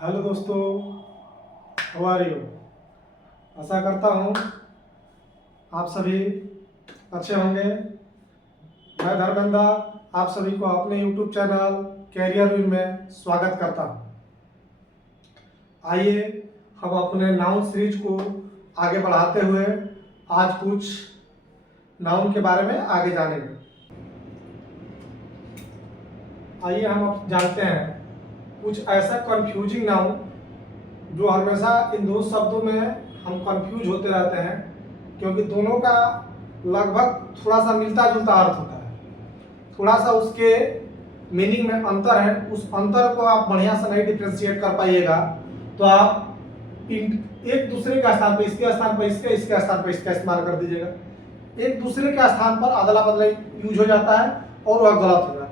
Hello दोस्तों, how are you. आशा करता हूँ आप सभी अच्छे होंगे। मैं धर्मेंद्र आप सभी को अपने यूट्यूब चैनल कैरियर विन में स्वागत करता हूँ। आइए हम अपने नाउन सीरीज को आगे बढ़ाते हुए आज कुछ नाउन के बारे में आगे जानेंगे। आइए हम अब जानते हैं कुछ ऐसा कंफ्यूजिंग नाउन जो हमेशा इन दो शब्दों में हम कंफ्यूज होते रहते हैं, क्योंकि दोनों का लगभग थोड़ा सा मिलता जुलता अर्थ होता है। थोड़ा सा उसके मीनिंग में अंतर है। उस अंतर को आप बढ़िया से नहीं डिफ्रेंशिएट कर पाइएगा तो आप एक दूसरे के स्थान पर इसके स्थान पर इसके स्थान पर इसका इस्तेमाल कर दीजिएगा। एक दूसरे के स्थान पर अदला बदला यूज हो जाता है और वह गलत हो जाता है।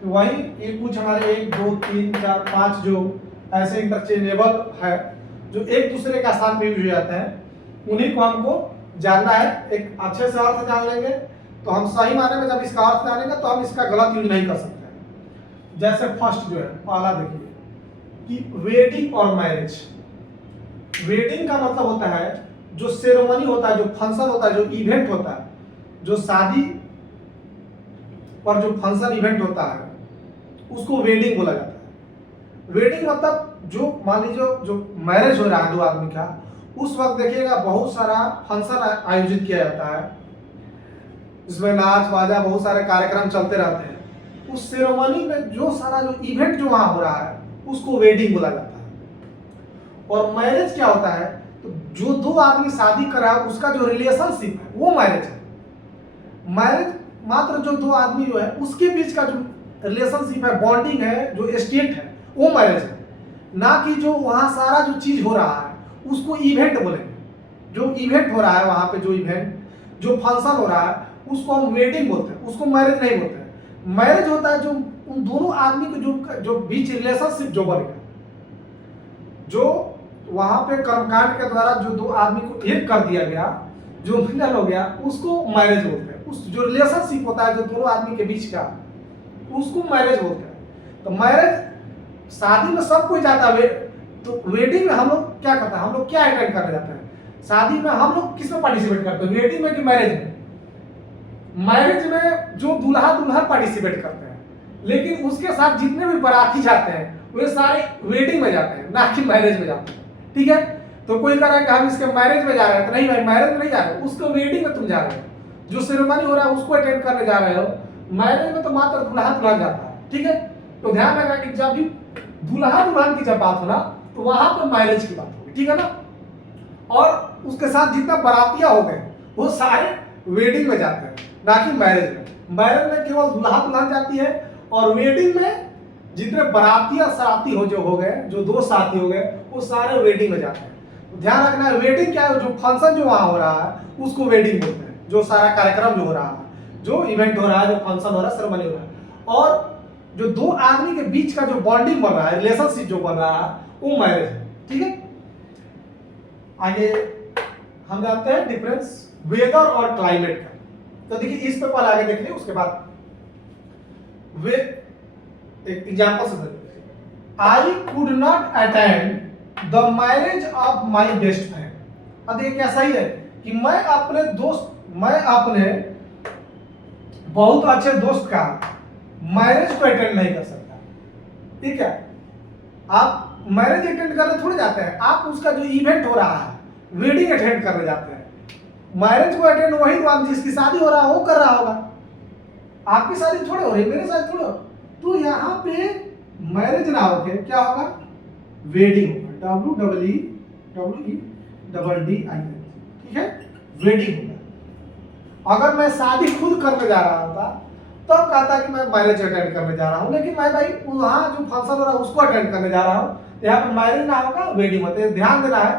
तो वही ये कुछ हमारे 1 2 3 4 5 जो ऐसे इंटरचेंजेबल है जो एक दूसरे का स्थान पे यूज हो जाते हैं, उन्हीं को हमको जानना है। एक अच्छे से अर्थ जान लेंगे तो हम सही माने में जब इसका अर्थ जानेंगे तो हम इसका गलत यूज नहीं कर सकते। जैसे फर्स्ट जो है पहला देखिए कि वेडिंग और मैरिज। वेडिंग का मतलब होता है जो सेरेमनी होता है, जो फंक्शन होता है, जो इवेंट होता है, जो शादी पर जो फंक्शन इवेंट होता है उसको वेडिंग बोला जाता है। वेडिंग मतलब जो मान लीजिए जो मैरिज हो रहा है दो आदमी का, उस वक्त देखिएगा बहुत सारा फंक्शन आयोजित किया जाता है, इसमें नाच बाजा बहुत सारे कार्यक्रम चलते रहते हैं। उस सेरेमनी में जो सारा जो इवेंट जो वहां हो रहा है उसको वेडिंग बोला जाता है। और मैरिज क्या होता है, तो जो दो आदमी शादी कर रहा है उसका जो रिलेशनशिप है वो मैरिज है। मैरिज मात्र जो दो आदमी जो है उसके बीच का जो रिलेशनशिप है, बॉन्डिंग है, जो स्टेट है वो मैरिज है। ना कि जो वहां सारा जो चीज हो रहा है उसको इवेंट बोलेंगे। जो इवेंट हो रहा है वहां पे, जो इवेंट जो फंक्शन हो रहा है उसको हम वेडिंग बोलते हैं, उसको मैरिज नहीं बोलते हैं। मैरिज होता है जो उन दोनों आदमी के जो बीच रिलेशनशिप जो बन गया, जो वहां पे कर्मकांड के द्वारा जो दो आदमी को एक कर दिया गया, जो मिलन हो गया, उसको मैरिज बोलते हैं। उस जो रिलेशनशिप होता है जो दोनों आदमी के बीच का, उसको मैरिज बोलते हैं। तो मैरिज शादी में सब कोई जाता है, तो वेडिंग में हम लोग क्या करते हैं, हम लोग क्या अटेंड करने जाते हैं। शादी में हम लोग किस में पार्टिसिपेट करते हैं, वेडिंग में कि मैरिज में। मैरिज में जो दूल्हा दुल्हन पार्टिसिपेट करते हैं, लेकिन उसके साथ जितने भी बाराती जाते हैं वे सारे वेडिंग में जाते हैं, ना कि मैरिज में जाते हैं। ठीक है, तो कोई कह रहा है कि हम इसके मैरिज में जा रहे हैं, तो नहीं भाई, मैरिज में नहीं जा रहे हो, उसको वेडिंग में तुम जा रहे हो। जो सेरेमनी हो रहा है उसको अटेंड करने जा रहे हो। मैरिज में तो मात्र दूल्हा दुल्हन जाता है। ठीक है, तो ध्यान रखना कि जब भी दूल्हा दुल्हन की जब बात हो ना तो वहां पर मैरिज की बात होगी। ठीक है ना, और उसके साथ जितना बारातिया हो गए वो सारे वेडिंग में जाते हैं, ना कि मैरिज में। मैरिज में केवल दूल्हा दुल्हन जाती है, और वेडिंग में जितने बारातिया साथी हो जो हो गए, जो दो साथी हो गए, वो सारे वेडिंग में जाते हैं। तो ध्यान रखना है, वेडिंग क्या है, जो फंक्शन जो वहां हो रहा है उसको वेडिंग बोलते हैं। जो सारा कार्यक्रम जो हो रहा है, जो इवेंट हो रहा है, जो फंक्शन हो रहा है, सेरेमनी हो रहा है, और जो दो आदमी के बीच का जो बॉन्डिंग बन रहा है, रिलेशनशिप जो बन रहा है, वो मैरिज है। ठीक है, आगे हम जानते हैं डिफरेंस वेदर और क्लाइमेट का। तो देखिए इस पे पहले आगे देख लिया, उसके बाद वे एक एग्जांपल से देखिए, I could not attend the marriage of my best friend. अब देखिए क्या सही है कि मैं अपने बहुत अच्छे दोस्त का मैरिज को अटेंड नहीं कर सकता। ठीक है, आप मैरिज अटेंड करने थोड़े जाते हैं, आप उसका जो इवेंट हो रहा है वेडिंग अटेंड करने जाते हैं। मैरिज को अटेंड वही तो जिसकी शादी हो रहा है वो कर रहा होगा, आपकी शादी थोड़े हो रही, मेरी शादी थोड़े हो। तो यहाँ पे मैरिज ना होके क्या होगा, वेडिंग होगा, WEDDING। ठीक है, वेडिंग होगा। अगर मैं शादी खुद करने जा रहा होता तब कहता कि मैं मैरिज अटेंड करने जा रहा हूँ, लेकिन मैं भाई वहाँ जो फंक्शन हो रहा है उसको अटेंड करने जा रहा हूँ, यहाँ पर मैरिज ना होगा, वेडिंग होता है। ध्यान देना है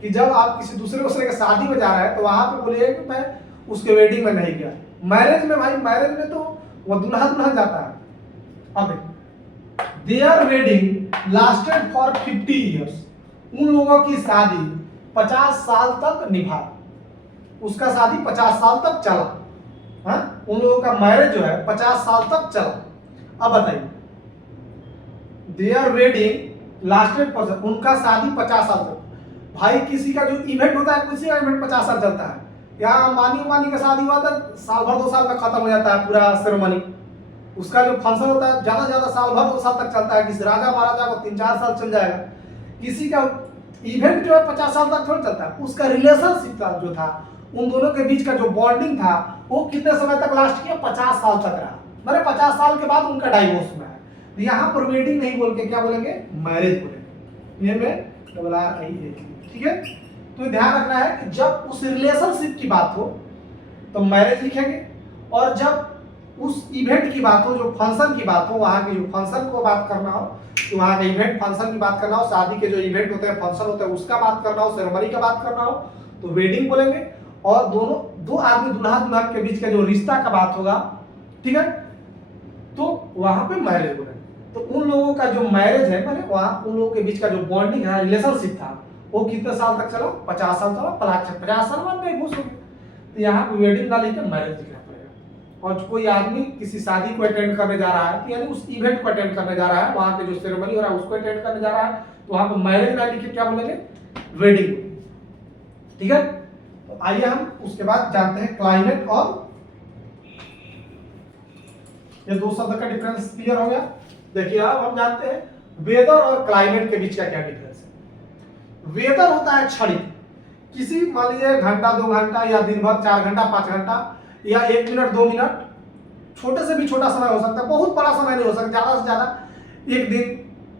कि जब आप किसी दूसरे के शादी में जा रहे हैं तो वहां पे बोलिए कि मैं उसके वेडिंग में नहीं गया। मैरिज में भाई, मैरिज में तो वो दूल्हा दुल्हन जाता है। अब their wedding lasted for 50 years. उन लोगों की शादी 50 साल तक निभा, उसका शादी 50 साल तक चला। हाँ, उन लोगों का मैरिज जो है 50 साल तक चला। अब बताइए, देयर वेडिंग लास्टेड पर्सन, उनका शादी 50 साल तक। भाई किसी का जो इवेंट होता है, किसी का इवेंट 50 साल चलता है। यहाँ मानी का शादी हुआ था, साल भर 2 साल में खत्म हो जाता है पूरा सेरेमनी। उसका जो फंक्शन होता है ज्यादा से ज्यादा साल भर 2 साल तक चलता है। किसी राजा महाराजा को 3-4 साल चल जाएगा। किसी का इवेंट जो है 50 साल तक थोड़ा चलता है। उसका रिलेशनशिप जो था, उन दोनों के बीच का जो बॉन्डिंग था, वो कितने समय तक लास्ट किया? 50 साल तक रहा। मैंने 50 साल के बाद उनका डाइवोर्स हुआ है। तो यहाँ पर वेडिंग नहीं बोल के क्या बोलेंगे? मैरिज बोलेंगे। ये में डबल आर आई ए, ठीक है। तो ध्यान रखना है कि जब उस रिलेशनशिप की बात हो तो मैरिज लिखेंगे, और जब उस इवेंट की बात हो, जो फंक्शन की बात हो, वहाँ के जो फंक्शन को बात करना हो, तो वहाँ के इवेंट फंक्शन की बात करना हो, शादी के जो इवेंट होते हैं, फंक्शन होते हैं, उसका बात करना हो, सेरेमनी का बात करना हो, तो वेडिंग बोलेंगे। और दो आदमी दूल्हा दुल्हन के बीच का जो रिश्ता का बात होगा, ठीक है, तो वहां पे मैरिज बोलेंगे। तो उन लोगों का जो मैरिज है, मैंने वहां उन लोगों के बीच का जो बॉन्डिंग है, रिलेशनशिप था, वो कितने साल तक चला? 50 साल चला। 50 साल बाद डाइवोर्स हो गया। तो यहाँ पे वेडिंग ना लिखकर मैरिज लिखना पड़ेगा। और कोई आदमी किसी शादी को अटेंड करने जा रहा है, तो यानी उस इवेंट को अटेंड करने जा रहा है, वहां पे जो सेरेमनी हो रहा है उसको अटेंड करने जा रहा है, तो वहां पे मैरिज ना लिखे क्या बोलेंगे? वेडिंग। ठीक है। तो आइए हम उसके बाद जानते हैं क्लाइमेट और, ये दो शब्द का डिफरेंस क्लियर हो गया। देखिए अब हम जानते हैं वेदर और क्लाइमेट के बीच का क्या डिफरेंस है। वेदर होता है क्षणिक, किसी मान लीजिए घंटा 2 घंटा या दिन भर 4 घंटा 5 घंटा या 1 मिनट 2 मिनट, छोटे से भी छोटा समय हो सकता है, बहुत बड़ा समय नहीं हो सकता, ज्यादा से ज्यादा 1 दिन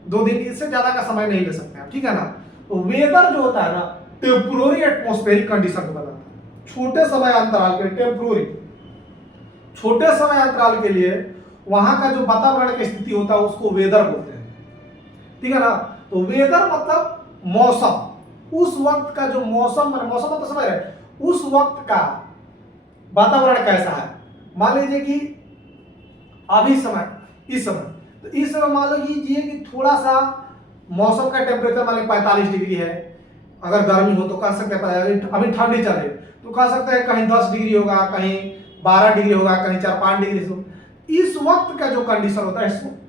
2 दिन, इससे ज्यादा का समय नहीं ले सकते आप, ठीक है ना। तो वेदर जो होता है ना, टेम्पोररी एटमॉस्फेरिक कंडीशन को बताता है। छोटे समय अंतराल के, टेम्पोररी छोटे समय अंतराल के लिए वहां का जो वातावरण की स्थिति होता है उसको वेदर बोलते हैं, ठीक है ना। तो वेदर मतलब मौसम, उस वक्त का जो मौसम, मौसम मतलब समझ रहे, उस वक्त का वातावरण कैसा है। मान लीजिए कि अभी समय, इस समय, तो इस समय मान लीजिए कि थोड़ा सा मौसम का टेम्परेचर मान लीजिए 45 डिग्री है। अगर गर्मी हो तो कह सकते हैं, अभी ठंडी चल रही तो कह सकते हैं कहीं 10 डिग्री होगा, कहीं 12 डिग्री होगा, कहीं 4-5 डिग्री से। इस वक्त का जो कंडीशन होता है,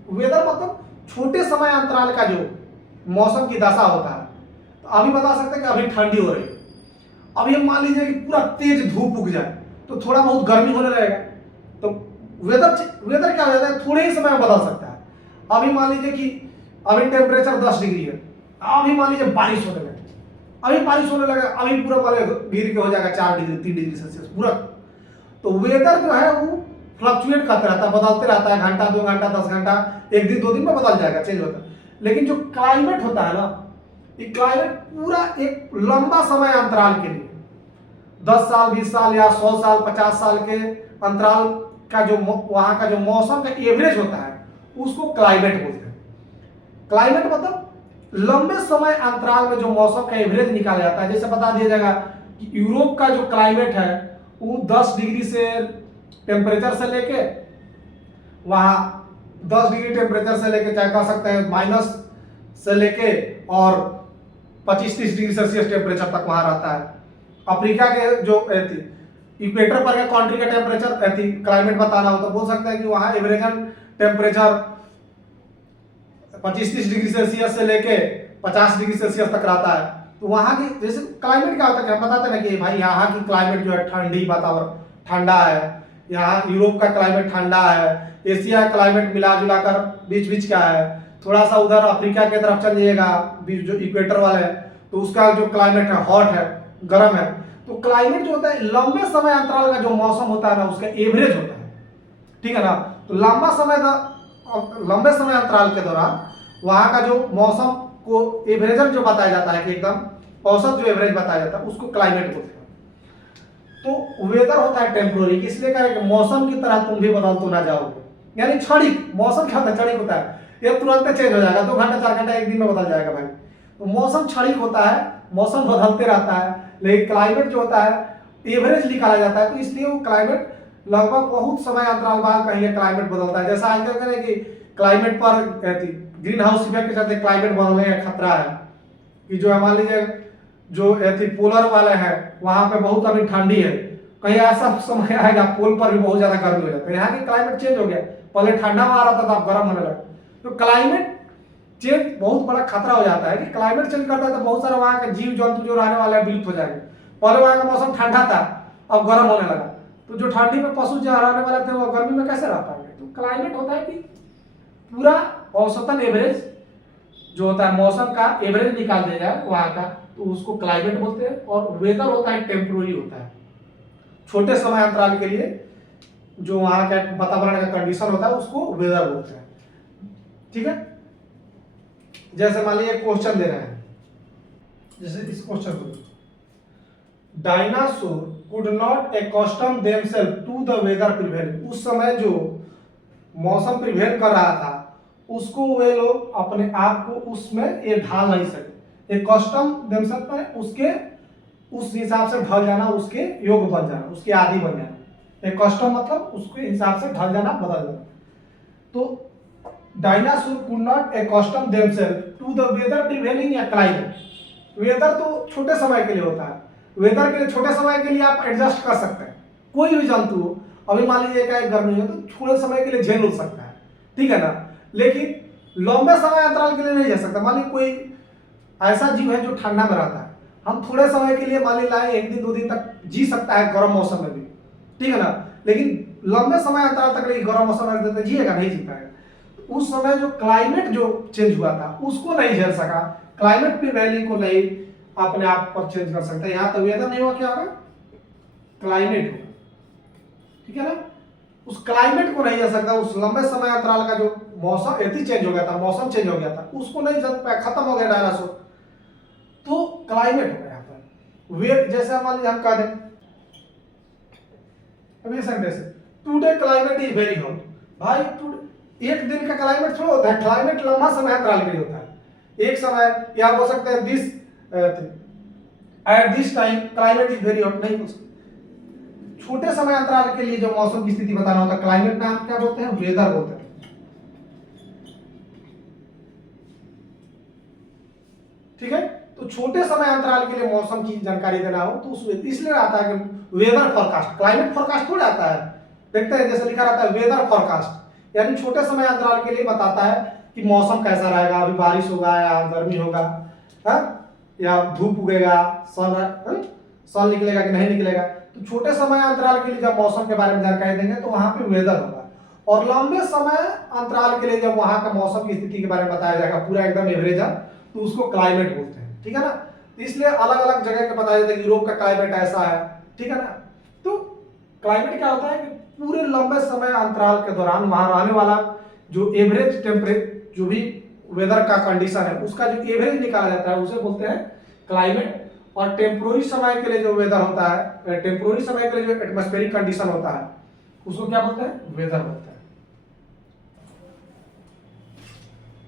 वेदर मतलब छोटे समय अंतराल का जो मौसम की दशा होता है। तो अभी बता सकते हैं कि अभी ठंडी हो रही है। अभी हम मान लीजिए कि पूरा तेज धूप उग जाए तो थोड़ा बहुत गर्मी होने लगेगा। तो वेदर क्या हो जाता है, थोड़े ही समय में बदल सकता है। अभी मान लीजिए कि अभी टेम्परेचर 10 डिग्री है, अभी मान लीजिए बारिश होने लगे, अभी बारिश होने लगा, अभी पूरा वाले गिर के हो जाएगा 4 डिग्री 3 डिग्री सेल्सियस पूरा। तो वेदर जो है वो फ्लक्चुएट करते रहता है, बदलते रहता है, घंटा 2 घंटा 10 घंटा, 1 दिन 2 दिन में बदल जाएगा, चेंज होता है। लेकिन जो क्लाइमेट होता है ना, ये क्लाइमेट पूरा एक लंबा समय अंतराल के लिए 10 साल 20 साल या 100 साल 50 साल के अंतराल का जो वहां का जो मौसम का एवरेज होता है उसको क्लाइमेट बोलते हैं। क्लाइमेट मतलब लंबे समय अंतराल में जो मौसम का एवरेज निकाला जाता है। जैसे बता दिया जाएगा कि यूरोप का जो क्लाइमेट है वो 10 डिग्री से टेम्परेचर से लेके वहां 10 डिग्री टेम्परेचर से लेके चाहे कह सकते हैं माइनस से लेके और 25-30 डिग्री सेल्सियस टेम्परेचर तक वहां रहता है। अफ्रीका के जो इक्वेटर पर के कंट्री का टेम्परेचर क्लाइमेट बताना हो तो बोल सकते हैं कि वहां एवरेजन टेम्परेचर 25-30 डिग्री सेल्सियस से लेके 50 डिग्री सेल्सियस तक रहता है। तो वहां की जैसे क्लाइमेट क्या होता है, क्या बताते हैं ना कि भाई यहाँ की क्लाइमेट जो है ठंडी वातावरण ठंडा है, यहाँ यूरोप का क्लाइमेट ठंडा है, एशिया का क्लाइमेट मिला जुला कर बीच बीच का है, थोड़ा सा उधर अफ्रीका की तरफ चल जाइएगा जो इक्वेटर वाले है तो उसका जो क्लाइमेट है हॉट है, गर्म है। तो क्लाइमेट जो होता है लंबे समय अंतराल का जो मौसम होता है ना उसका एवरेज होता है, ठीक है ना। तो लंबे समय अंतराल के दौरान वहां का जो मौसम को एवरेजन जो बताया जाता है कि एकदम औसत जो एवरेज बताया जाता है उसको क्लाइमेट बोलते हैं। तो वेदर होता है टेम्पोररी, इसलिए कह रहे हैं कि मौसम की तरह तुम भी बदल तो ना जाओगे, यानी क्षणिक। मौसम क्या होता है, क्षणिक होता है, ये तुरंत चेंज हो जाएगा, 2 घंटा 4 घंटा 1 दिन में बदल जाएगा भाई। तो मौसम क्षणिक होता है, मौसम बदलते रहता है। लेकिन क्लाइमेट जो होता है एवरेज निकाला जाता है, तो इसलिए वो क्लाइमेट लगभग बहुत समय अंतराल बाद कहीं क्लाइमेट बदलता है। जैसा आज कह कि क्लाइमेट पर ग्रीन हाउस इफेक्ट के चलते क्लाइमेट बदलने का खतरा है कि जो मान लीजिए जो पोलर वाले हैं वहां पे बहुत अभी ठंडी है, कहीं ऐसा समय आएगा पोल पर भी बहुत ज्यादा गर्मी हो जाता है। यहाँ की क्लाइमेट चेंज हो गया, पहले ठंडा वहां रहता था अब गर्म होने लगा। तो क्लाइमेट चेंज बहुत बड़ा खतरा हो जाता है कि क्लाइमेट चेंज करता है तो बहुत सारा वहाँ के जीव जंतु जो रहने वाले हैं विलुप्त हो जाएंगे। पहले वहाँ का मौसम ठंडा था, अब गर्म होने लगा, तो जो ठंडी में पशु जो रहने वाले थे वो गर्मी में कैसे रह पाएंगे। तो क्लाइमेट होता है कि पूरा औसतन एवरेज जो होता है मौसम का एवरेज निकाल दिया जाए वहाँ का, तो उसको क्लाइमेट बोलते हैं। और वेदर होता है टेम्पोररी होता है, छोटे समय अंतराल के लिए जो वहाँ का वातावरण का कंडीशन होता है उसको वेदर बोलते हैं। ठीक है, जैसे मान लीजिए क्वेश्चन दे रहे हैं, जैसे इस क्वेश्चन को, dinosaur could not accustom themselves to the weather prevailing. उस समय जो मौसम प्रिवेल कर रहा था उसको वे लोग अपने आप को उसमें ये ढाल नहीं सके। एकस्टम देमसेल्फ में उसके उस हिसाब से ढल जाना, उसके योग बन जाना, उसके आदि बन जाना। एकस्टम मतलब उसके हिसाब से ढल जाना, बदल जाना। तो dinosaur could not accustom themselves to the weather prevailing या क्लाइमेट। वेदर तो छोटे समय के लिए होता है, वेदर के लिए छोटे समय के लिए आप एडजस्ट कर सकते हैं। कोई भी जंतु हो, अभी मान लीजिए एक गर्मी है तो थोड़े समय के लिए झेल उठ सकता है, ठीक है ना, लेकिन लंबे समय अंतराल के लिए नहीं झेल सकता। मान लीजिए कोई ऐसा जीव है जो ठंडा में रहता है, हम थोड़े समय के लिए मान लीजिए एक दिन 2 दिन तक जी सकता है गर्म मौसम में भी, ठीक है ना, लेकिन लंबे समय अंतराल तक गर्म मौसम में जिएगा नहीं, जी पाएगा। उस समय जो क्लाइमेट जो चेंज हुआ था उसको नहीं झेल सका, क्लाइमेट प्रिवेलिंग को नहीं अपने आप पर चेंज कर सकता। यहाँ तो वेदर नहीं हुआ, क्या होगा, क्लाइमेट होगा, ठीक है ना। उस क्लाइमेट को नहीं झेल सकता, उस लंबे समय अंतराल का जो मौसम यदि चेंज हो गया था, मौसम चेंज हो गया था, उसको नहीं झेल पाया, खत्म हो गया डायनासोर, तो क्लाइमेट हो गया पर वे। जैसे मान लीजिए हम कह दें अभी sentence, today climate is very hot. भाई एक दिन का क्लाइमेट थोड़ा होता है, क्लाइमेट लंबा समय अंतराल के लिए होता है। एक समय या बोल सकते हैं this at this time climate is very hot, नहीं बोल सकते। छोटे समय अंतराल के लिए जो मौसम की स्थिति बताना होता है, क्लाइमेट में आप क्या बोलते हैं, वेदर बोलते हैं, ठीक है। तो छोटे समय अंतराल के लिए मौसम की जानकारी देना हो तो इसलिए आता है कि वेदर फोरकास्ट, क्लाइमेट फोरकास्ट थोड़ा आता है। देखते हैं जैसे लिखा रहता है वेदर फोरकास्ट, यानी छोटे समय अंतराल के लिए बताता है कि मौसम कैसा रहेगा, अभी बारिश होगा या गर्मी होगा, या धूप उगेगा, सन निकलेगा कि नहीं निकलेगा। तो छोटे समय अंतराल के लिए जब मौसम के बारे में जानकारी देंगे तो वहां पे वेदर होगा, और लंबे समय अंतराल के लिए जब वहां का मौसम की स्थिति के बारे में बताया जाएगा पूरा एकदम एवरेज है, तो उसको क्लाइमेट बोलते हैं, ठीक है ना। तो इसलिए अलग अलग जगह के बताया जाता है, यूरोप का क्लाइमेट ऐसा है, ठीक है ना। तो क्लाइमेट क्या होता है कि पूरे लंबे समय अंतराल के दौरान वहां रहने वाला जो एवरेज टेम्परेचर, जो भी वेदर का कंडीशन है उसका जो एवरेज निकाला जाता है उसे बोलते हैं क्लाइमेट। और टेम्पोररी समय के लिए जो वेदर होता है, टेम्पोररी समय के लिए जो एटमॉस्फेरिक कंडीशन होता है उसको क्या बोलते हैं, वेदर बोलते हैं।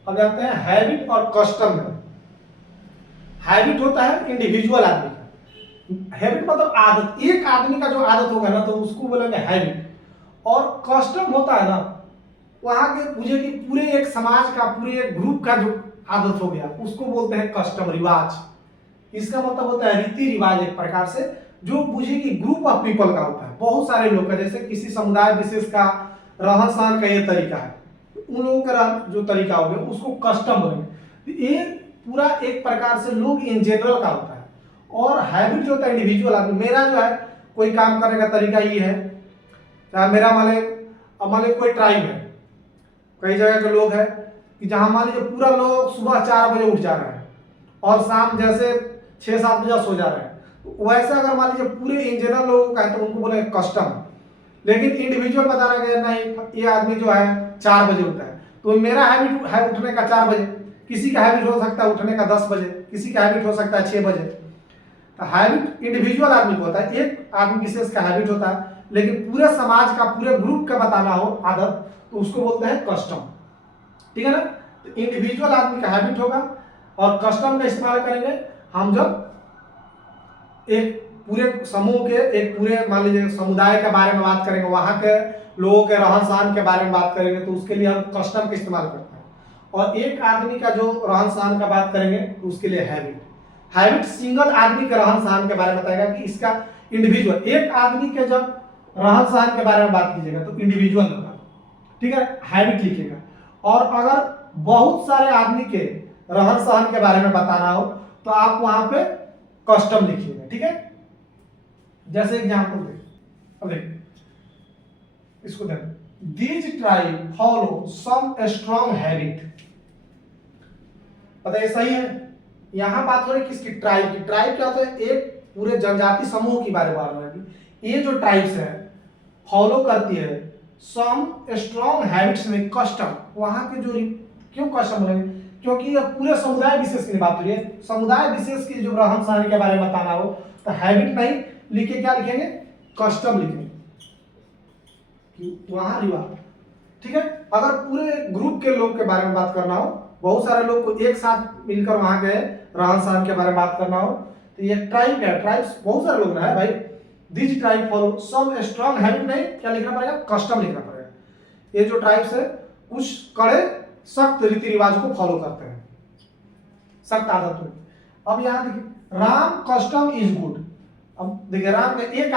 अब जानते हैं हैबिट और कस्टम में। हैबिट होता है इंडिविजुअल आदमी का, हैबिट मतलब आदत, एक आदमी का जो आदत होगा ना तो उसको बोलेंगे हैबिट। और कस्टम होता है ना वहां के मुझे कि पूरे एक समाज का, पूरे एक ग्रुप का जो आदत हो गया उसको बोलते हैं कस्टम, रिवाज। इसका मतलब होता है रीति रिवाज, एक प्रकार से जो बुझे कि ग्रुप ऑफ पीपल का होता है, बहुत सारे लोग का, जैसे किसी समुदाय विशेष का रहन सहन का ये तरीका है, उन लोगों का जो तरीका हो गया उसको कस्टम बोलेंगे। ये पूरा एक प्रकार से लोग इन जनरल का होता है। और हैबिट जो होता है इंडिविजुअल आदमी, मेरा जो है कोई काम करने का तरीका ये है, चाहे मेरा मान लीजिए कोई ट्राइब है, कई जगह के लोग हैं कि जहां मान लीजिए पूरा लोग सुबह 4 बजे उठ जा रहे हैं और शाम जैसे 6-7 बजे सो जा रहे हैं, तो वैसे अगर मान लीजिए पूरे इन जनरल लोगों का है तो उनको बोले कस्टम। लेकिन इंडिविजुअल बताना गया नहीं, ये आदमी जो है 4 बजे उठता है तो मेरा हैबिट है उठने का 4 बजे, किसी का हैबिट हो सकता है उठने का 10 बजे, किसी का हैबिट हो सकता है 6 बजे। हैबिट इंडिविजुअल आदमी को होता है, एक आदमी विशेष का हैबिट होता है, लेकिन पूरे समाज का, पूरे ग्रुप का बताना हो आदत तो उसको बोलते हैं कस्टम, ठीक है ना। तो इंडिविजुअल आदमी का हैबिट होगा और कस्टम का इस्तेमाल करेंगे हम जब एक पूरे समूह के, एक पूरे मान लीजिए समुदाय के बारे में बात करेंगे, वहां के लोगों के रहन सहन के बारे में बात करेंगे तो उसके लिए हम कस्टम का इस्तेमाल करते हैं। और एक आदमी का जो रहन सहन का बात करेंगे तो उसके लिए हैबिट। हैबिट सिंगल आदमी के रहन सहन के बारे में बताएगा कि इसका इंडिविजुअल, एक आदमी के जब रहन सहन के बारे में बात कीजिएगा तो इंडिविजुअल होगा, ठीक है, हैबिट लिखिएगा। और अगर बहुत सारे आदमी के रहन सहन के बारे में बताना हो तो आप वहां पे कस्टम लिखिएगा, ठीक है। जैसे एग्जाम्पल देख, अब देख इसको देख, these tribe follow some strong habit. पता है सही है। यहां बात हो रही किसकी, ट्राइब की। ट्राइब क्या होता है, एक पूरे जनजाति समूह की बारे में बात हो रही है। ये जो ट्राइब्स है फॉलो करती है सम स्ट्रॉन्ग हैबिट्स में कस्टम, वहां के जो, क्यों कस्टम बोलेंगे, क्योंकि ये पूरे समुदाय विशेष की बात हो रही है। समुदाय विशेष की जो रहन सहन के बारे में बताना हो तो हैबिट नहीं लिखे, क्या लिखेंगे, कस्टम लिखेंगे, वहां रिवाज, ठीक है। अगर पूरे ग्रुप के लोग के बारे में बात करना हो, बहुत सारे लोग को एक साथ मिलकर वहां गए रहन सहन के बारे में बात करना हो तो ये ट्राइब है, ट्राइब्स बहुत सारे लोग ना है भाई। This tribe follow some strong habit, नहीं क्या लिखना पड़ेगा, कस्टम लिखना पड़ेगा। ये जो ट्राइब्स है कुछ कड़े सख्त रीति रिवाज को फॉलो करते हैं, सख्त आदत में। अब यहाँ देखिए राम कस्टम इज गुड। अब देखिए राम का एक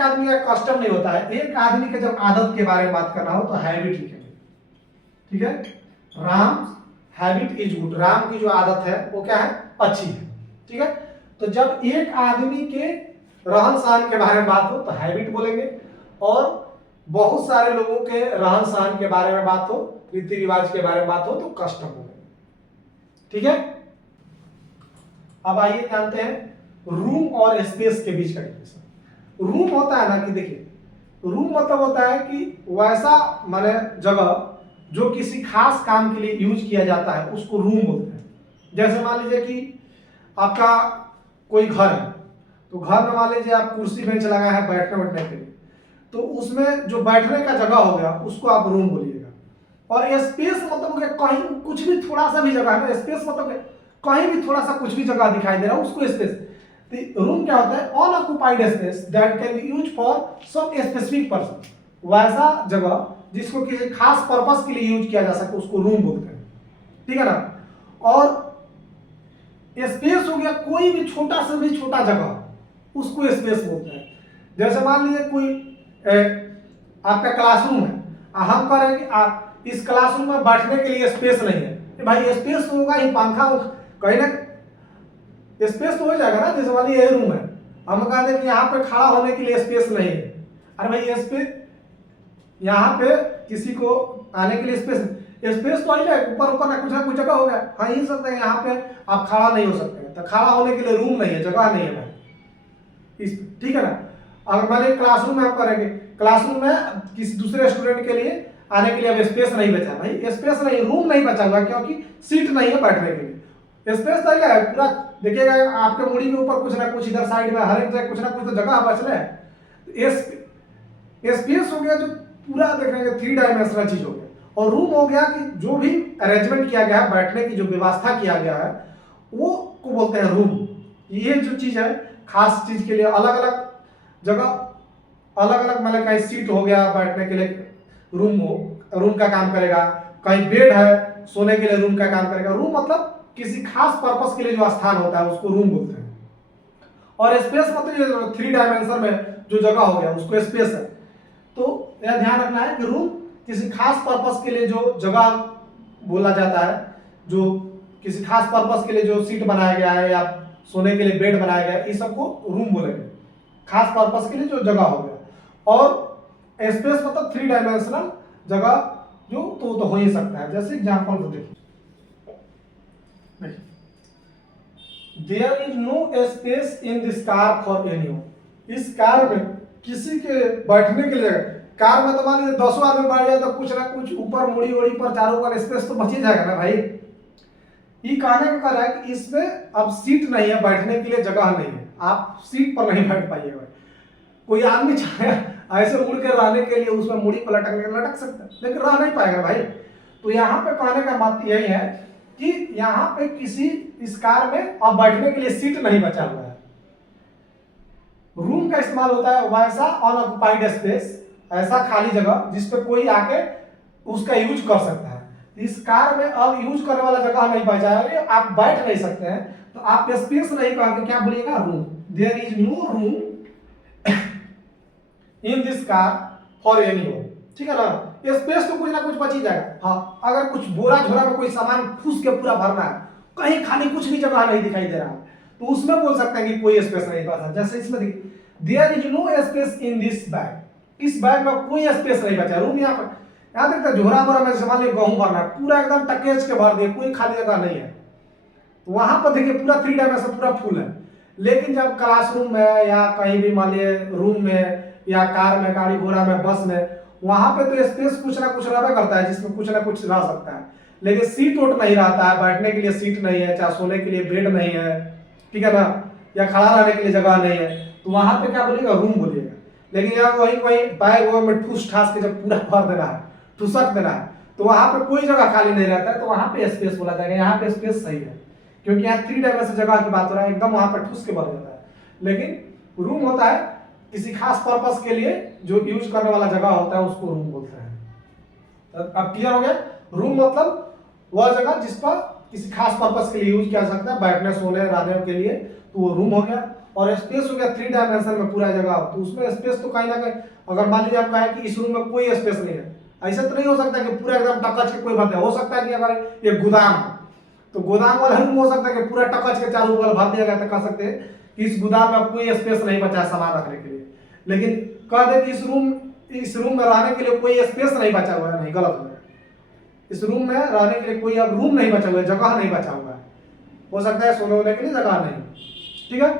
आदमी का कस्टम नहीं होता है, एक आदमी के जब आदत के बारे में बात करना हो तो हैबिट लिखेंगे, ठीक है। Ram habit is good, Ram की जो आदत है वो क्या है, अच्छी है, ठीक है। तो जब एक आदमी के रहन सहन के बारे में बात हो तो हैबिट बोलेंगे, और बहुत सारे लोगों के रहन सहन के बारे में बात हो, रीति रिवाज के बारे में बात हो तो कस्टम बोलेंगे, ठीक है। अब आइए जानते हैं रूम और स्पेस के बीच का डिफरेंस। रूम होता है ना कि देखिए, रूम मतलब होता है कि वैसा माने जगह जो किसी खास काम के लिए यूज किया जाता है उसको रूम बोलते हैं। जैसे मान लीजिए कि आपका कोई घर है, तो घर में मान लीजिए आप कुर्सी बेंच लगाए हैं बैठने के लिए, तो उसमें जो बैठने का जगह हो गया उसको आप रूम बोलिएगा। और स्पेस मतलब हो गया कहीं कुछ भी थोड़ा सा भी जगह है ना, स्पेस मतलब कहीं भी थोड़ा सा कुछ भी जगह दिखाई दे रहा है उसको स्पेस। रूम क्या होता है, unoccupied space that can be used for some specific person, वैसा जगह जिसको किसी खास पर्पस के लिए यूज किया जा सके उसको रूम बोलते हैं, ठीक है ना। और स्पेस हो गया कोई भी छोटा से भी छोटा जगह उसको स्पेस बोलते हैं। जैसे मान लीजिए कोई आपका क्लासरूम है, हम कह रहे हैं कि इस क्लासरूम में बैठने के लिए स्पेस नहीं है, भाई स्पेस तो होगा ही, पंखा कहीं ना स्पेस तो हो जाएगा ना। जैसे मान लीजिए ये रूम है, हम कह दें कि यहाँ पे खड़ा होने के लिए स्पेस नहीं है, अरे भाई स्पेस यहाँ पे किसी को आने के लिए स्पेस तो आई है, ऊपर ना कुछ जगह हो गया, हाँ ही सकते हैं, यहाँ पे आप खड़ा नहीं हो सकते, तो खड़ा होने के लिए रूम नहीं है, जगह नहीं है भाई, ठीक है ना। अगर मान लीजिए क्लासरूम में आप करेंगे, क्लासरूम में किसी दूसरे स्टूडेंट के लिए आने के लिए अब स्पेस नहीं बचा, भाई स्पेस नहीं, रूम नहीं बचा हुआ क्योंकि सीट नहीं है बैठने के लिए। स्पेस नहीं है पूरा, देखिएगा आपके मुड़ी के ऊपर कुछ ना कुछ, इधर साइड में हर एक जगह कुछ ना कुछ तो जगह बच रहा है। स्पेस हो गया जो पूरा देखेंगे 3 डायमेंशनल चीज हो गया, और रूम हो गया कि जो भी अरेंजमेंट किया गया है, बैठने की जो व्यवस्था किया गया है वो को बोलते हैं रूम। ये जो चीज है खास चीज के लिए अलग अलग जगह, अलग अलग मतलब कहीं सीट हो गया बैठने के लिए रूम का काम करेगा, कहीं बेड है सोने के लिए रूम का काम करेगा। रूम मतलब किसी खास पर्पस के लिए जो स्थान होता है उसको रूम बोलते हैं। और स्पेस मतलब 3 डायमेंशन में जो जगह हो गया उसको स्पेस है। तो यह ध्यान रखना है कि रूम किसी खास पर्पस के लिए जो जगह बोला जाता है, जो किसी खास पर्पस के लिए जो सीट बनाया गया है या सोने के लिए बेड बनाया गया है, इस सबको रूम बोलेंगे, खास पर्पस के लिए जो जगह हो गया। और स्पेस मतलब 3 डायमेंशनल जगह जो तो हो ही सकता है। जैसे एग्जांपल को देखिए, there is no space in this car for anyone. इस कार में किसी के बैठने के लिए, कार में तो मान लीजिए 10 आदमी बैठ जाए तो कुछ ना कुछ ऊपर मुड़ी उड़ी पर चारों पर स्पेस तो बच ही जाएगा ना भाई। ये कहने का कह रहा है कि इसमें अब सीट नहीं है, बैठने के लिए जगह नहीं है, आप सीट पर नहीं बैठ पाइएगा। कोई आदमी चाहे ऐसे मुड़ कर रहने के लिए उसमें मुड़ी पर लटक सकता है, लेकिन रह नहीं पाएगा भाई। तो यहाँ पे कहने का बात यही है कि यहाँ पे किसी इस कार में अब बैठने के लिए सीट नहीं बचा हुआ है। रूम का इस्तेमाल होता है वैसा अनऑक्युपाइड स्पेस, ऐसा खाली जगह जिस पे कोई आके उसका यूज कर सकता है। इस कार में अब यूज करने वाला जगह नहीं बचा है, आप बैठ नहीं सकते हैं, तो आप स्पेस नहीं कहोगे, क्या बोलिएगा, room. There is no room in this car for anyone, ठीक है ना। स्पेस तो कुछ ना कुछ बच ही जाएगा। हाँ, अगर कुछ बोरा झोरा में कोई सामान ठूस के पूरा भरना है, कहीं खाली कुछ भी जगह नहीं दिखाई दे रहा है, तो उसमें बोल सकते हैं कि कोई स्पेस नहीं बचा। जैसे इसमें देखिए, there is no space in this bag, इस बैग में कोई स्पेस नहीं बचा। रूम यहाँ पर यहाँ देखते हैं झोरा बोरा में मान लीजिए गेहूं भरना है, पूरा एकदम टकेज के भर दिए, कोई खाली जगह नहीं है। तो वहां पर देखिए पूरा 3 डायमेंशन पूरा फुल है। लेकिन जब क्लासरूम में या कहीं भी मान लीजिए रूम में या कार में, गाड़ी घोड़ा में, बस में, वहां पे तो स्पेस कुछ ना कुछ रहता करता है जिसमें कुछ ना कुछ रह सकता है। लेकिन सीट वोट नहीं रहता है, बैठने के लिए सीट नहीं है, चाहे सोने के लिए बेड नहीं है, ठीक है ना, या खड़ा रहने के लिए जगह नहीं है, तो वहां पे क्या बोलिएगा, रूम बोलिएगा। लेकिन यहाँ वही बैग वो में ठूस ठास के जब पूरा भर देना है, ठुसक देना है, तो वहां पे कोई जगह खाली नहीं रहता है, तो वहां पे स्पेस बोला जाएगा। यहाँ पे स्पेस सही है, क्योंकि यहाँ 3 डायमेंशन जगह की बात हो रहा है, एकदम वहां पर ठूस के भर जाता है। लेकिन रूम होता है किसी खास पर्पस के लिए जो यूज करने वाला जगह होता है, उसको रूम बोलते हैं। अब क्लियर हो गया, रूम मतलब वह जगह जिस पर किसी खास पर्पस के लिए यूज किया सकता है, बैठने सोने रहने के लिए, तो वो रूम हो गया। और स्पेस हो गया 3 डायमेंशन में पूरा जगह, तो उसमें स्पेस तो कहीं ना कहीं, अगर मान लीजिए आप कहें कि इस रूम में कोई स्पेस नहीं है, ऐसा तो नहीं हो सकता कि पूरा एकदम टकच के कोई बात है। हो सकता है कि अगर ये गोदाम, तो गोदाम वाला रूम हो सकता है कि पूरा टकच के चारों ओर भर दिया गया, तो कह सकते हैं कि इस गोदाम में कोई स्पेस नहीं बचा है सामान रखने के लिए। लेकिन कह दे कि इस रूम में रहने के लिए कोई स्पेस नहीं बचा हुआ है, नहीं, गलत हो गया। इस रूम में रहने के लिए कोई अब रूम नहीं बचा हुआ है, जगह नहीं बचा हुआ है, हो सकता है सोने वोने के लिए जगह नहीं, ठीक है।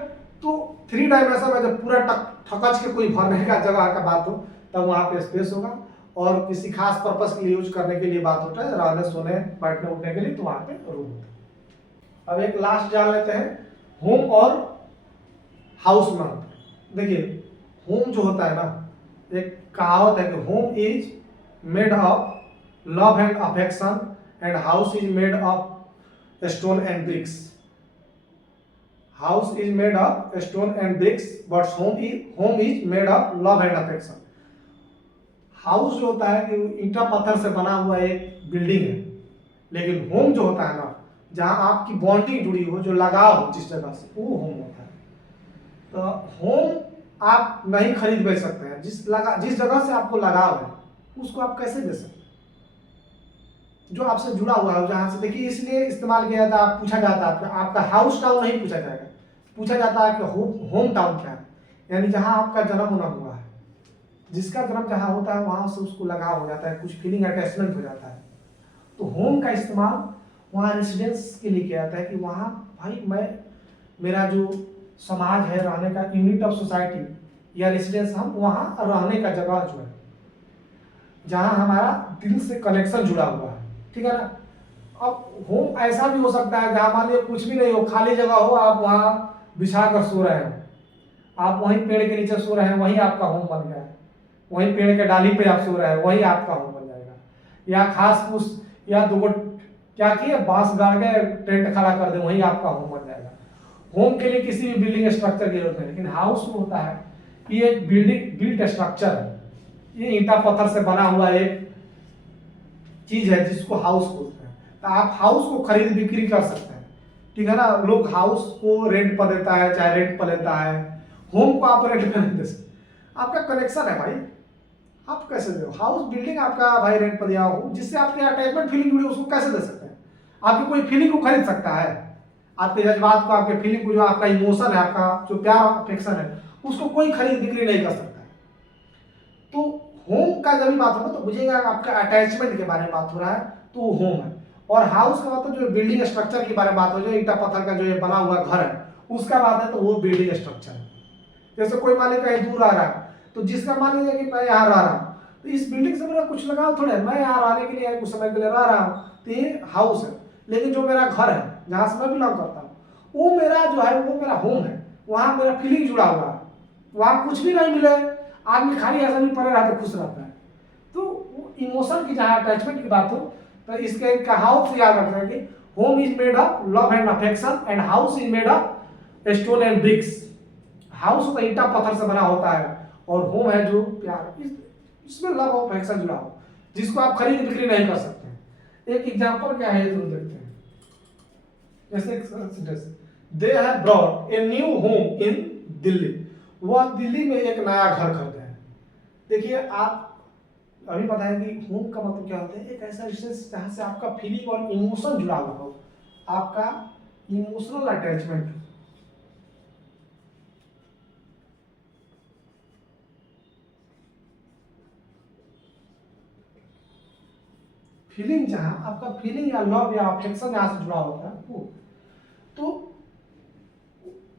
तो 3 डायमेंशन में जब पूरा ठकच के कोई भरने का जगह का बात हो, तब वहां पे स्पेस होगा। और किसी खास पर्पस के लिए यूज करने के लिए बात होता है, रहने सोने बैठने उठने के लिए, तो वहां पे रूम होता है। अब एक लास्ट जान लेते हैं, होम और हाउस में। देखिए होम जो होता है ना, एक कहावत है कि home is made of love and affection and house is made of stone and bricks. House is made of stone and bricks but home is made of love and affection. House जो होता है कि ईंटा पत्थर से बना हुआ एक बिल्डिंग है, लेकिन होम जो होता है ना, जहां आपकी बॉन्डिंग जुड़ी हो, जो लगाव हो जिस जगह से, वो होम होता है। तो होम आप नहीं खरीद बेच सकते हैं, जिस जगह से आपको लगाव है उसको आप कैसे बेच सकते हैं, जो आपसे जुड़ा हुआ है, जहां से, देखिए इसलिए इस्तेमाल किया जाता है, पूछा जाता है आपका हाउस टाउन नहीं पूछा जाएगा, पूछा जाता है कि होम टाउन क्या है, यानी जहां आपका जन्म होना हुआ है, जिसका जन्म जहां होता है वहां से उसको लगाव हो जाता है, कुछ फीलिंग अटैचमेंट हो जाता है। तो होम का इस्तेमाल वहाँ रेसिडेंस के लिए किया जाता है कि वहाँ भाई मेरा जो समाज है, रहने का यूनिट ऑफ सोसाइटी या रेसिडेंस, हम वहाँ रहने का जगह जो है, जहाँ हमारा दिल से कनेक्शन जुड़ा हुआ है, ठीक है ना। अब होम ऐसा भी हो सकता है जहाँ मान लीजिए कुछ भी नहीं हो, खाली जगह हो, आप वहाँ बिछा कर सो रहे हो, आप वहीं पेड़ के नीचे सो रहे हैं, वहीं आपका होम बन गया है। वहीं पेड़ के डाली पे आप सो रहे हैं, वहीं आपका होम बन जाएगा। या घास फूस या दो क्या किए, बांस गाड़ के टेंट खड़ा कर दे, वहीं आपका होम बन जाएगा। होम के लिए किसी भी बिल्डिंग स्ट्रक्चर की जरूरत नहीं। लेकिन हाउस में होता है कि ये बिल्ट स्ट्रक्चर है, ये ईंटा पत्थर से बना हुआ एक चीज है जिसको हाउस बोलते हैं। तो आप हाउस को खरीद बिक्री कर सकते हैं, ठीक है ना। लोग हाउस को रेंट पर देता है, चाहे रेंट पर लेता है, होम को आप रेंट पर नहीं दे सकते। आपका कनेक्शन है भाई, आप कैसे दो, हाउस बिल्डिंग आपका भाई रेंट पर दिया हो, जिससे आपके अटैचमेंट फीलिंग जुड़ी, उसको कैसे दे सकते हैं। आपकी कोई फीलिंग को खरीद सकता है, आपके जज्बात को, आपके फीलिंग को, जो आपका इमोशन है, आपका जो प्यार अफेक्शन है, उसको कोई खरीद बिक्री नहीं कर सकता है। तो होम का जब भी बात होगा तो बुझेगा आपका अटैचमेंट के बारे में बात हो रहा है, तो वो होम है। और हाउस का मतलब जो बिल्डिंग स्ट्रक्चर के बारे में बात हो, जो ईंटा पत्थर का जो ये बना हुआ घर है उसका बात है, तो वो बिल्डिंग स्ट्रक्चर है। जैसे कोई मान लीजिए कहीं दूर आ रहा है, तो जिसका मान लीजिए कि मैं यहाँ रह रहा हूँ, तो इस बिल्डिंग से मेरा कुछ लगाव थोड़ा है, मैं यहाँ रहने के लिए कुछ समय के लिए रह रहा हूँ, तो ये हाउस है। लेकिन जो मेरा घर है जहाँ से मैं बिलोंग करता हूँ, वो मेरा जो है वो मेरा होम है, वहाँ मेरा फीलिंग जुड़ा हुआ है, वहाँ कुछ भी नहीं मिले, आदमी खाली ऐसा भी पड़े रहता है, खुश रहता है। तो इमोशन की जहाँ अटैचमेंट की बात हो, तो इसके हाउस से याद रखना है कि home is made of love and affection and house is made of stone and bricks. House तो ईंटा पत्थर से बना होता है, और होम है जो प्यार, इसमें लव और अफेक्शन जुड़ा हो, जिसको आप खरीद बिक्री नहीं कर सकते। एक एग्जांपल क्या है जरूर देखते हैं। जैसे they have brought a new home in Delhi, वह दिल्ली में एक नया घर खरीदे हैं। देखिए आप अभी बताया कि होम का मतलब क्या होता है, एक ऐसा रिलेशनशिप जहाँ से आपका फीलिंग और इमोशन जुड़ा हुआ हो, आपका इमोशनल अटैचमेंट। फीलिंग जहाँ आपका फीलिंग या लव या अफेक्शन जहाँ से जुड़ा होता है वो, तो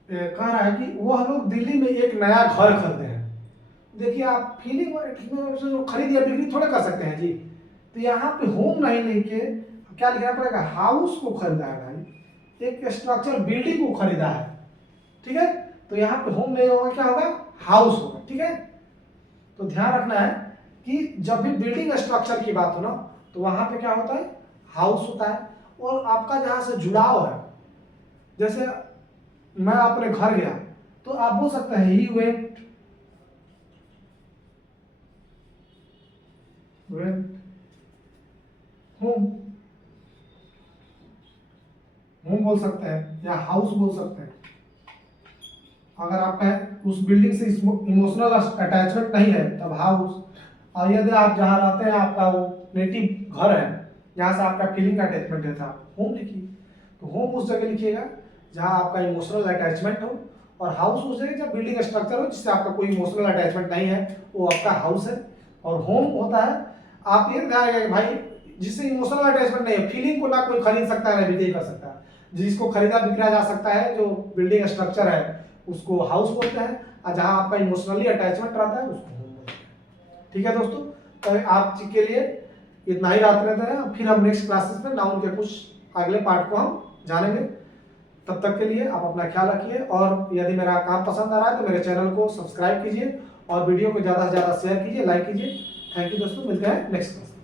कह रहा है कि वह लोग दिल्ली में एक नया घर खरीदे हैं। देखिए आप फीलिंग और जो खरीद या बिक्री थोड़े कर सकते हैं जी। तो यहाँ पे होम नहीं लेके क्या लिखना पड़ेगा, हाउस को खरीदा है भाई, एक स्ट्रक्चर बिल्डिंग को खरीदा है, ठीक है। तो यहाँ पे होम नहीं होगा, क्या होगा, हाउस होगा, ठीक है। तो ध्यान रखना है कि जब भी बिल्डिंग स्ट्रक्चर की बात हो ना, तो वहां पे क्या होता है, हाउस होता है। और आपका जहां से जुड़ाव है, जैसे मैं अपने घर गया तो आप बोल सकते हैं ही वेंट होम, होम बोल सकते हैं या हाउस बोल सकते हैं। अगर आपका उस बिल्डिंग से इमोशनल अटैचमेंट नहीं है तब हाउस। और यदि आप जहाँ रहते हैं आपका वो नेटिव घर है, जहाँ से आपका फीलिंग का अटैचमेंट है, तो आप होम लिखिए। तो होम उस जगह लिखिएगा जहाँ आपका इमोशनल अटैचमेंट हो, और हाउस उस जगह जब बिल्डिंग स्ट्रक्चर हो जिससे आपका कोई इमोशनल अटैचमेंट नहीं है, वो आपका हाउस है। और होम होता है, आप ये ध्यान रखिएगा भाई, जिससे इमोशनल अटैचमेंट नहीं है, फीलिंग को ना कोई खरीद सकता है ना बिक्री कर सकता है। जिसको खरीदा बिक्रा जा सकता है, जो बिल्डिंग स्ट्रक्चर है, उसको हाउस बोलते हैं। और जहाँ आपका इमोशनली अटैचमेंट रहता है उसको होम बोलते हैं। ठीक है दोस्तों, तो आप के लिए इतना ही रात रहता है। फिर हम नेक्स्ट क्लासेस में नाउन के कुछ अगले पार्ट को हम जानेंगे। तब तक के लिए आप अपना ख्याल रखिए, और यदि मेरा काम पसंद आ रहा है तो मेरे चैनल को सब्सक्राइब कीजिए और वीडियो को ज़्यादा से ज़्यादा शेयर कीजिए, लाइक कीजिए। थैंक यू दोस्तों, मिलते हैं नेक्स्ट क्लास।